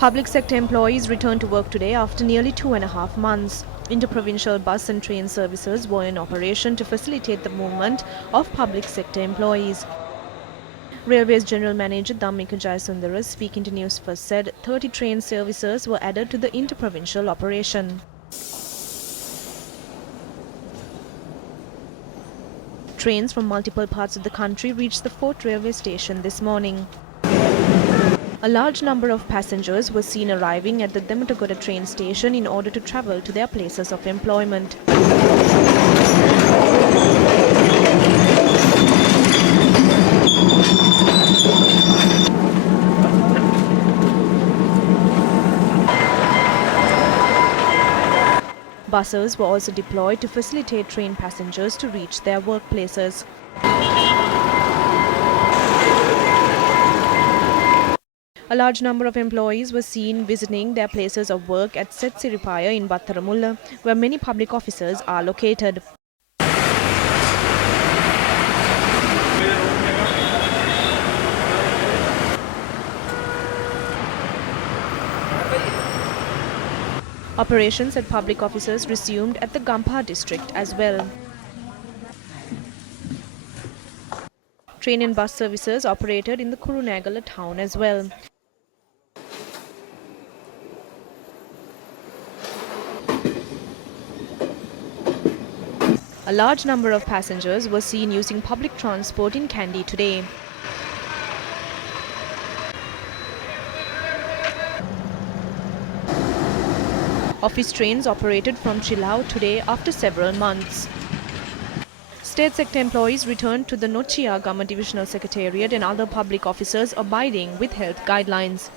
Public sector employees returned to work today after nearly 2.5 months. Interprovincial bus and train services were in operation to facilitate the movement of public sector employees. Railways General Manager Dhammika Jayasundara, speaking to Newsfirst, said 30 train services were added to the interprovincial operation. Trains from multiple parts of the country reached the Fort railway station this morning. A large number of passengers were seen arriving at the DEMATAGODA train station in order to travel to their places of employment. Buses were also deployed to facilitate train passengers to reach their workplaces. A large number of employees were seen visiting their places of work at Siripaya in BATTARAMULLA, where many public offices are located. Operations at public offices resumed at the GAMPAHA district as well. Train and bus services operated in the KURUNEGALA town as well. A large number of passengers were seen using public transport in Kandy today. Office trains operated from Chilao today after several months. State sector employees returned to the Nochia Gama Divisional Secretariat and other public officers abiding with health guidelines.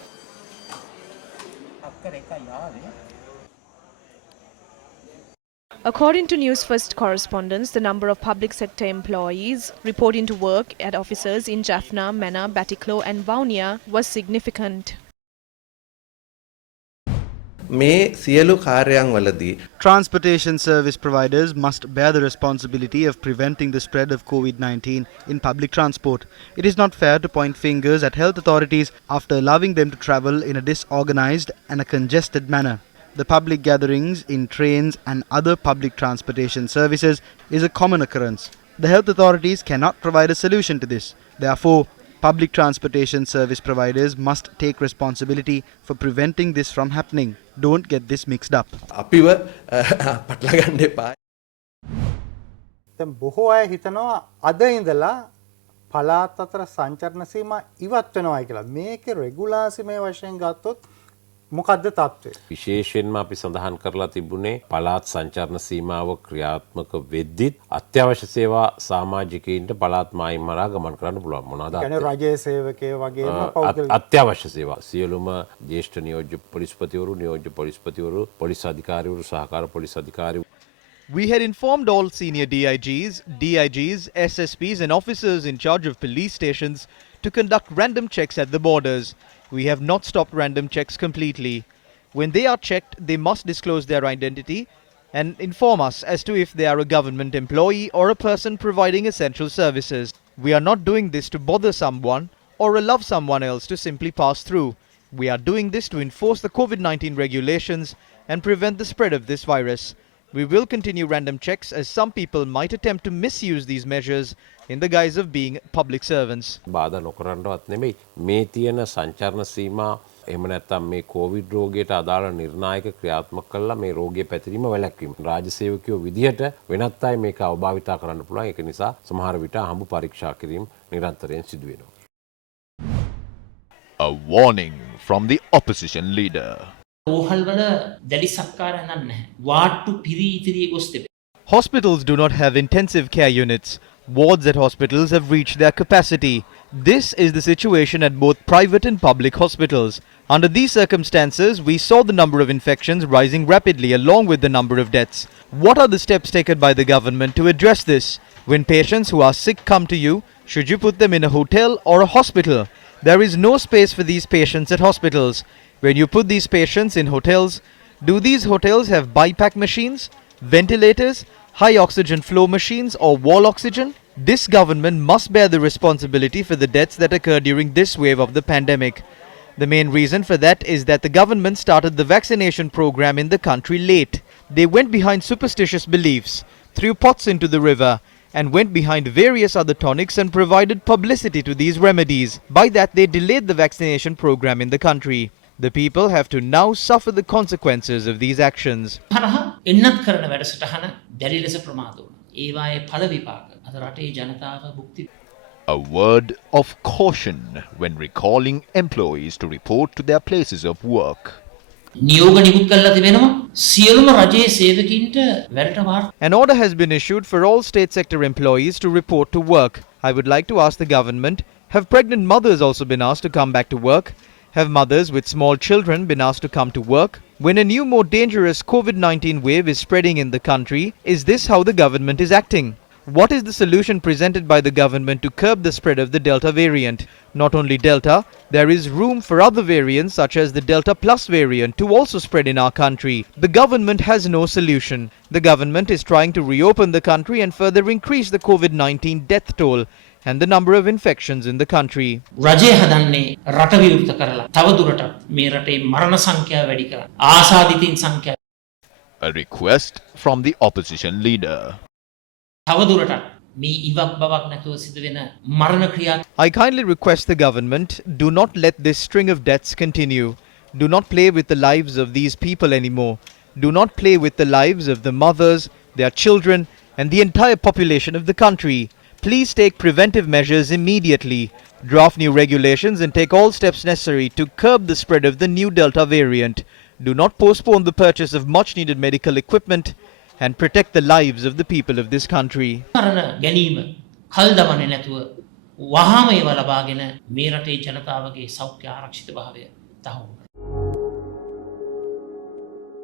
According to Newsfirst correspondents, the number of public sector employees reporting to work at offices in Jaffna, Mena, Batiklo and Vaunia was significant. Transportation service providers must bear the responsibility of preventing the spread of COVID-19 in public transport. It is not fair to point fingers at health authorities after allowing them to travel in a disorganized and a congested manner. The public gatherings in trains and other public transportation services is a common occurrence. The health authorities cannot provide a solution to this. Therefore, public transportation service providers must take responsibility for preventing this from happening. Don't get this mixed up. බොහෝ අය හිතනවා අද ඉඳලා පළාත් අතර සංචරණ සීමා ඉවත් වෙනවායි කියලා. මේකේ රෙගුලාසිමේ වශයෙන් ගත්තොත් මොකද්ද තත්ත්වය? විශේෂයෙන්ම අපි සඳහන් කරලා තිබුණේ පළාත් සංචරණ සීමාව ක්‍රියාත්මක වෙද්දිත් අත්‍යවශ්‍ය සේවා සමාජිකයින්ට පළාත් මායිම් මරා ගමන් කරන්න පුළුවන්. මොනවාද? කියන්නේ රජයේ සේවකයෝ වගේම අත්‍යවශ්‍ය සේවා සියලුම ජ්‍යෙෂ්ඨ නියෝජ්‍ය පොලිස්පතිවරු, නියෝජ්‍ය පොලිස්පතිවරු, පොලිස් අධිකාරීවරු, සහකාර පොලිස් අධිකාරීවරු. We had informed all senior DIGs, SSPs and officers in charge of police stations to conduct random checks at the borders. We have not stopped random checks completely. When they are checked, they must disclose their identity and inform us as to if they are a government employee or a person providing essential services. We are not doing this to bother someone or allow someone else to simply pass through. We are doing this to enforce the COVID-19 regulations and prevent the spread of this virus. We will continue random checks as some people might attempt to misuse these measures in the guise of being public servants. බාධා නොකරන්නවත් නෙමෙයි මේ තියෙන සංචරණ සීමා එහෙම නැත්නම් මේ Covid රෝගයට අදාළ නිර්ණායක ක්‍රියාත්මක කළා මේ රෝගය පැතිරීම වැළැක්වීම. රාජ්‍ය සේවකයෝ විදිහට වෙනත් අය මේක අවභාවිතා කරන්න පුළුවන්. ඒක නිසා සමහර විට හම්බු පරීක්ෂා කිරීම නිරන්තරයෙන් සිදු වෙනවා. A warning from the opposition leader. Hospitals do not have intensive care units. Wards at hospitals have reached their capacity. This is the situation at both private and public hospitals. Under these circumstances, we saw the number of infections rising rapidly along with the number of deaths. What are the steps taken by the government to address this? When patients who are sick come to you, should you put them in a hotel or a hospital? There is no space for these patients at hospitals. When you put these patients in hotels, do these hotels have BiPAC machines, ventilators, high oxygen flow machines or wall oxygen? This government must bear the responsibility for the deaths that occur during this wave of the pandemic. The main reason for that is that the government started the vaccination program in the country late. They went behind superstitious beliefs, threw pots into the river, and went behind various other tonics and provided publicity to these remedies. By that, they delayed the vaccination program in the country. The people have to now suffer the consequences of these actions. හරහා එන්නත් කරන වැඩසටහන දැඩි ලෙස ප්‍රමාද වුණා. ඒවායේ ඵල විපාක අද රටේ ජනතාව භුක්ති A word of caution when recalling employees to report to their places of work. නියෝග නිකුත් කරලා තිබෙනවා සියලුම රජයේ සේවකින්ට වැඩට වාර්තා. An order has been issued for all state sector employees to report to work. I would like to ask the government, have pregnant mothers also been asked to come back to work? Have mothers with small children been asked to come to work? When a new, more dangerous COVID-19 wave is spreading in the country, is this how the government is acting? What is the solution presented by the government to curb the spread of the Delta variant? Not only Delta, there is room for other variants such as the Delta Plus variant to also spread in our country. The government has no solution. The government is trying to reopen the country and further increase the COVID-19 death toll and the number of infections in the country. රජය හදන්නේ රට විවෘත කරලා තව දුරටත් මේ රටේ මරණ සංඛ්‍යාව වැඩි කරන්න. ආසාදිතින් සංඛ්‍යාව A request from the opposition leader. තව දුරටත් මේ ඉවක් බවක් නැතුව සිදුවෙන මරණ ක්‍රියා. I kindly request the government, do not let this string of deaths continue. Do not play with the lives of these people anymore. Do not play with the lives of the mothers, their children, and the entire population of the country. Please take preventive measures immediately. Draft new regulations and take all steps necessary to curb the spread of the new Delta variant. Do not postpone the purchase of much needed medical equipment and protect the lives of the people of this country. මරණ ගැනීම කල් දමන්නේ නැතුව වහාම ඒවා ලබාගෙන මේ රටේ ජනතාවගේ සෞඛ්‍ය ආරක්ෂිත භාවය තහවුරු